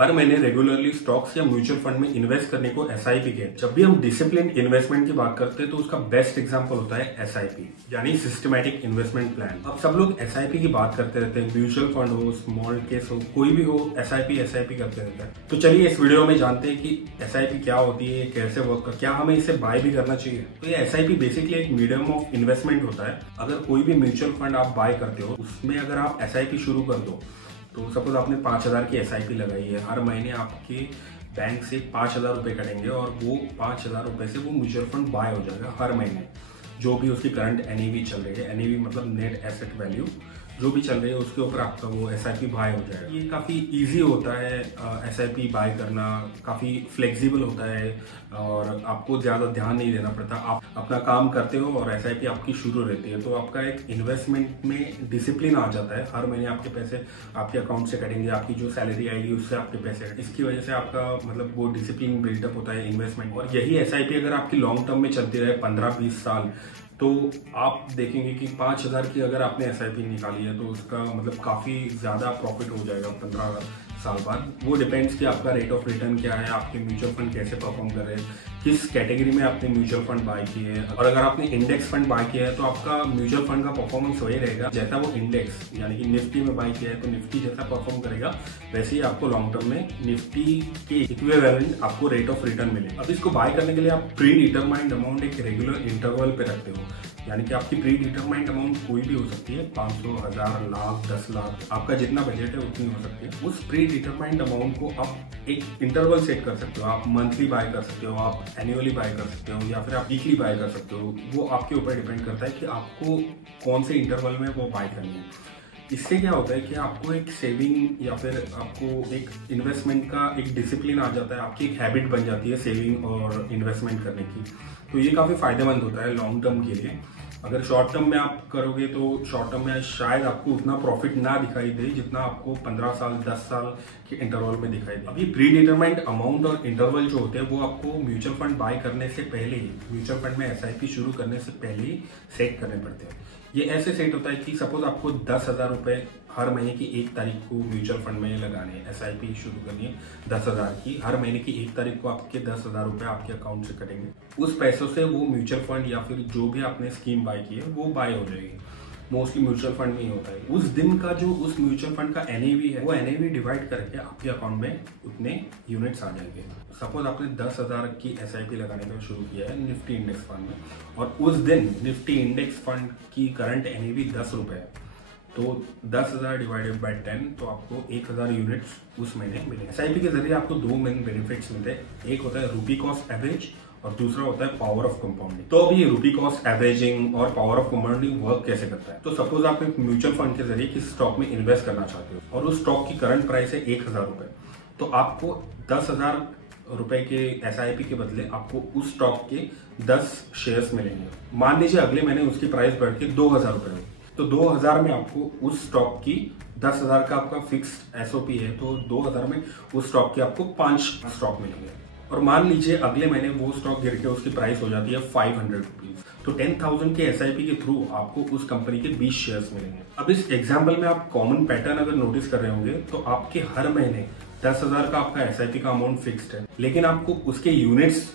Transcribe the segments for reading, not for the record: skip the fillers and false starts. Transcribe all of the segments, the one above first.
हर महीने regularly stocks या mutual fund में इन्वेस्ट करने को एसआईपी कहते हैं। जब भी हम डिसिप्लिन इन्वेस्टमेंट की बात करते हैं तो उसका बेस्ट एग्जांपल होता है एसआईपी यानी सिस्टमैटिक इन्वेस्टमेंट प्लान। अब सब लोग एसआईपी की बात करते रहते हैं, म्यूचुअल फंड हो, स्मॉल केस हो, कोई भी हो, एसआईपी करते रहता है। तो चलिए इस वीडियो में जानते हैं कि एसआईपी क्या होती है, कैसे वर्क करती है, क्या हमें इसे बाय भी करना चाहिए। तो ये एसआईपी बेसिकली एक मीडियम ऑफ इन्वेस्टमेंट होता है। अगर कोई भी म्यूचुअल फंड आप बाय करते हो उसमें अगर आप एसआईपी शुरू कर दो, तो सपोज आपने 5,000 की एसआईपी लगाई है, हर महीने आपके बैंक से 5,000 रुपए कटेंगे और वो 5,000 रुपए से वो म्यूचुअल फंड बाय हो जाएगा हर महीने। जो भी उसकी करंट एनईवी चल रही है, एनईवी मतलब नेट एसेट वैल्यू जो भी चल रही है उसके ऊपर आपका वो एसआईपी बाय हो जाएगा। ये काफ़ी इजी होता है एसआईपी बाय करना, काफ़ी फ्लेक्सिबल होता है और आपको ज़्यादा ध्यान नहीं देना पड़ता। आप अपना काम करते हो और एसआईपी आपकी शुरू रहती है, तो आपका एक इन्वेस्टमेंट में डिसिप्लिन आ जाता है। हर महीने आपके पैसे आपके अकाउंट से कटेंगे, आपकी जो सैलरी आएगी उससे आपके पैसे, इसकी वजह से आपका मतलब वो डिसिप्लिन बिल्डअप होता है इन्वेस्टमेंट। और यही एसआईपी अगर आपकी लॉन्ग टर्म में चलती रहे 15-20 साल, तो आप देखेंगे कि 5,000 की अगर आपने एसआईपी निकाली है तो उसका मतलब काफ़ी ज़्यादा प्रॉफिट हो जाएगा 15 साल बाद। वो डिपेंड्स कि आपका रेट ऑफ रिटर्न क्या है, आपके म्यूचुअल फंड कैसे परफॉर्म कर रहे हैं, किस कैटेगरी में आपने म्यूचुअल फंड बाय किए हैं। और अगर आपने इंडेक्स फंड बाय किया है तो आपका म्यूचुअल फंड का परफॉर्मेंस वही रहेगा जैसा वो इंडेक्स यानी कि निफ्टी में बाय किया है तो निफ्टी जैसा परफॉर्म करेगा, वैसे ही आपको लॉन्ग टर्म में निफ्टी के इक्विवेलेंट आपको रेट ऑफ रिटर्न मिलेगा। अब इसको बाय करने के लिए आप प्री डिटरमाइंड अमाउंट एक रेगुलर इंटरवल पे रखते हो, यानी कि आपकी प्री डिटरमाइंड अमाउंट कोई भी हो सकती है, 500, 1000, लाख, 10 लाख, आपका जितना बजट है उतनी हो सकती है। उस प्री डिटरमाइंड अमाउंट को आप एक इंटरवल सेट कर सकते हो। आप मंथली बाय कर सकते हो, आप एनुअली बाय कर सकते हो या फिर आप वीकली बाय कर सकते हो। वो आपके ऊपर डिपेंड करता है कि आपको कौन से इंटरवल में वो बाय करनी है। इससे क्या होता है कि आपको एक सेविंग या फिर आपको एक इन्वेस्टमेंट का एक डिसिप्लिन आ जाता है, आपकी एक हैबिट बन जाती है सेविंग और इन्वेस्टमेंट करने की। तो ये काफ़ी फायदेमंद होता है लॉन्ग टर्म के लिए। अगर शॉर्ट टर्म में आप करोगे तो शॉर्ट टर्म में शायद आपको उतना प्रॉफिट ना दिखाई दे जितना आपको 15 साल 10 साल के इंटरवल में दिखाई दे। अभी प्री डिटरमाइंड अमाउंट और इंटरवल जो होते हैं वो आपको म्यूचुअल फंड बाय करने से पहले ही, म्यूचुअल फंड में एसआईपी शुरू करने से पहले ही सेट करने पड़ते हैं। ये ऐसे सेट होता है कि सपोज आपको 10,000 रुपए हर महीने की 1 तारीख को म्यूचुअल फंड में लगाने हैं, एसआईपी शुरू करनी है 10,000 की। हर महीने की 1 तारीख को आपके 10,000 रुपए आपके अकाउंट से कटेंगे। उस पैसों से वो म्यूचुअल फंड या फिर जो भी आपने स्कीम बाय की है वो बाय हो जाएगी। मोस्टली म्यूचुअल फंड में ही होता है। उस दिन का जो उस म्यूचुअल फंड का एनएवी है वो एनएवी डिवाइड करके आपके अकाउंट में उतने यूनिट्स आ जाएंगे। सपोज आपने 10,000 की एसआईपी लगाने का शुरू किया है निफ्टी इंडेक्स फंड में और उस दिन निफ्टी इंडेक्स फंड की करंट एनएवी 10 रुपए है, तो 10,000 डिवाइडेड बाय 10, तो आपको 1,000 यूनिट्स उस महीने मिलेंगे। एसआईपी के जरिए आपको 2 मेन बेनिफिट्स मिलते हैं। एक होता है रूपी कॉस्ट एवरेज और दूसरा होता है पावर ऑफ कंपाउंडिंग। तो अब ये रूपी कॉस्ट एवरेजिंग और पावर ऑफ कंपाउंडिंग वर्क कैसे करता है? तो सपोज आप एक म्यूचुअल फंड के जरिए किसी स्टॉक में इन्वेस्ट करना चाहते हो और उस स्टॉक की करंट प्राइस है 1,000 रुपए, तो आपको 10,000 रुपए के एसआईपी के बदले आपको उस स्टॉक के 10 शेयर्स मिलेंगे। मान लीजिए अगले महीने उसकी प्राइस बढ़ के 2,000 रुपए हुई, तो 2,000 में आपको उस स्टॉक की 10,000 का आपका फिक्स्ड एसओपी है, तो 2,000 में उस स्टॉक के आपको 5 स्टॉक मिलेंगे। और मान लीजिए अगले महीने वो स्टॉक गिर के उसकी प्राइस हो जाती है 500 रुपीज, तो 10,000 के एसआईपी के थ्रू आपको उस कंपनी के 20 शेयर्स मिलेंगे। अब इस एग्जाम्पल में आप कॉमन पैटर्न अगर नोटिस कर रहे होंगे तो आपके हर महीने 10,000 का आपका एसआईपी का अमाउंट फिक्स्ड है, लेकिन आपको उसके यूनिट्स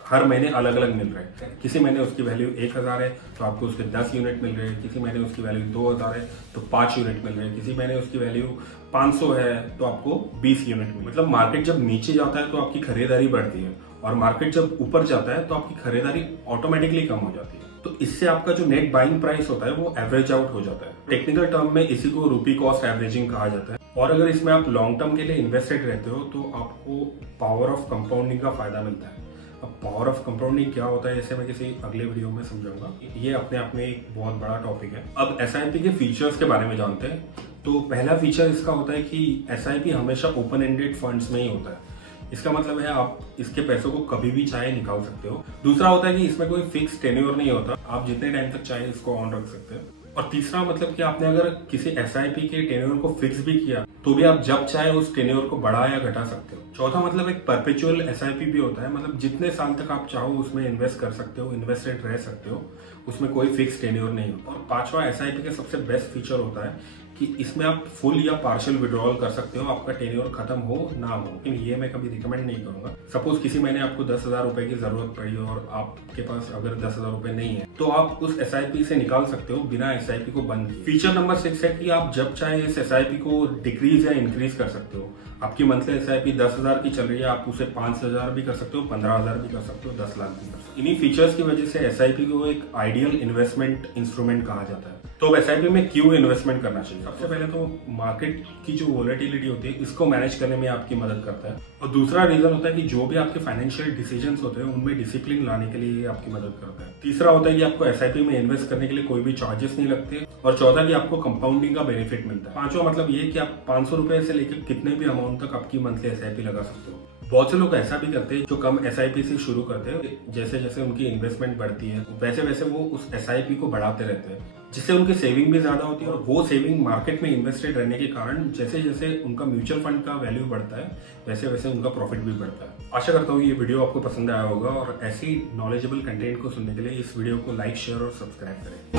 हर महीने अलग अलग मिल रहे हैं। किसी महीने उसकी वैल्यू 1,000 है तो आपको उसके 10 यूनिट मिल रहे हैं, किसी महीने उसकी वैल्यू 2,000 है तो 5 यूनिट मिल रहे हैं, किसी महीने उसकी वैल्यू 500 है तो आपको 20 यूनिट मिल। मतलब मार्केट जब नीचे जाता है तो आपकी खरीदारी बढ़ती है और मार्केट जब ऊपर जाता है तो आपकी खरीदारी ऑटोमेटिकली कम हो जाती है। तो इससे आपका जो नेट बाइंग प्राइस होता है वो एवरेज आउट हो जाता है। टेक्निकल टर्म में इसी को रूपी कॉस्ट एवरेजिंग कहा जाता है। और अगर इसमें आप लॉन्ग टर्म के लिए इन्वेस्टेड रहते हो तो आपको पावर ऑफ कंपाउंडिंग का फायदा मिलता है। अब पावर ऑफ कंपाउंडिंग क्या होता है इसे मैं किसी अगले वीडियो में समझाऊंगा, ये अपने आप में एक बहुत बड़ा टॉपिक है। अब एसआईपी के फीचर्स के बारे में जानते हैं। तो पहला फीचर इसका होता है कि एसआईपी हमेशा ओपन एंडेड फंड्स में ही होता है। इसका मतलब है आप इसके पैसों को कभी भी चाहे निकाल सकते हो। दूसरा होता है कि इसमें कोई फिक्स टेन्योर नहीं होता, आप जितने टाइम तक चाहे इसको ऑन रख सकते हैं। और तीसरा मतलब कि आपने अगर किसी एसआईपी के टेन्योर को फिक्स भी किया तो भी आप जब चाहे उस टेन्योर को बढ़ा या घटा सकते हो। चौथा मतलब एक परपेचुअल एसआईपी भी होता है, मतलब जितने साल तक आप चाहो उसमें इन्वेस्ट कर सकते हो, इन्वेस्टेड रह सकते हो, उसमें कोई फिक्स टेन्योर नहीं होता। और पांचवा एसआईपी का सबसे बेस्ट फीचर होता है कि इसमें आप फुल या पार्शियल विड्रॉल कर सकते हो, आपका टेन्योर खत्म हो ना हो, लेकिन ये मैं कभी रिकमेंड नहीं करूंगा। सपोज किसी महीने आपको 10,000 रुपए की जरूरत पड़ी और आपके पास अगर 10,000 रुपए नहीं है तो आप उस SIP से निकाल सकते हो बिना SIP को बंद किए। फीचर नंबर 6 है कि आप जब चाहे इस SIP को डिक्रीज या इंक्रीज कर सकते हो। आपकी मंथली SIP 10,000 की चल रही है, आप उसे 5,000 भी कर सकते हो, 15,000 भी कर सकते हो, 10 लाख भी कर सकते हो। इन्हीं फीचर्स की वजह से SIP को एक आइडियल इन्वेस्टमेंट इंस्ट्रूमेंट कहा जाता है। तो अब SIP में क्यों इन्वेस्टमेंट करना चाहिए? सबसे पहले तो मार्केट की जो वोलेटिलिटी होती है इसको मैनेज करने में आपकी मदद करता है, और दूसरा रीजन होता है कि जो भी आपके फाइनेंशियल डिसीजंस होते हैं उनमें डिसिप्लिन लाने के लिए आपकी मदद करता है। तीसरा होता है कि आपको SIP में इन्वेस्ट करने के लिए कोई भी चार्जेस नहीं लगते, और चौथा कि आपको कंपाउंडिंग का बेनिफिट मिलता है। पांचवा मतलब ये कि आप 500 रुपए से लेकर कितने भी अमाउंट तक आपकी मंथली SIP लगा सकते हो। बहुत से लोग ऐसा भी करते हैं जो कम SIP से शुरू करते हैं, जैसे जैसे उनकी इन्वेस्टमेंट बढ़ती है वैसे वैसे वो उस SIP को बढ़ाते रहते हैं, जिससे उनकी सेविंग भी ज्यादा होती है, और वो सेविंग मार्केट में इन्वेस्टेड रहने के कारण जैसे जैसे उनका म्यूचुअल फंड का वैल्यू बढ़ता है वैसे वैसे उनका प्रॉफिट भी बढ़ता है। आशा करता हूँ ये वीडियो आपको पसंद आया होगा, और ऐसी नॉलेजेबल कंटेंट को सुनने के लिए इस वीडियो को लाइक, शेयर और सब्सक्राइब करें।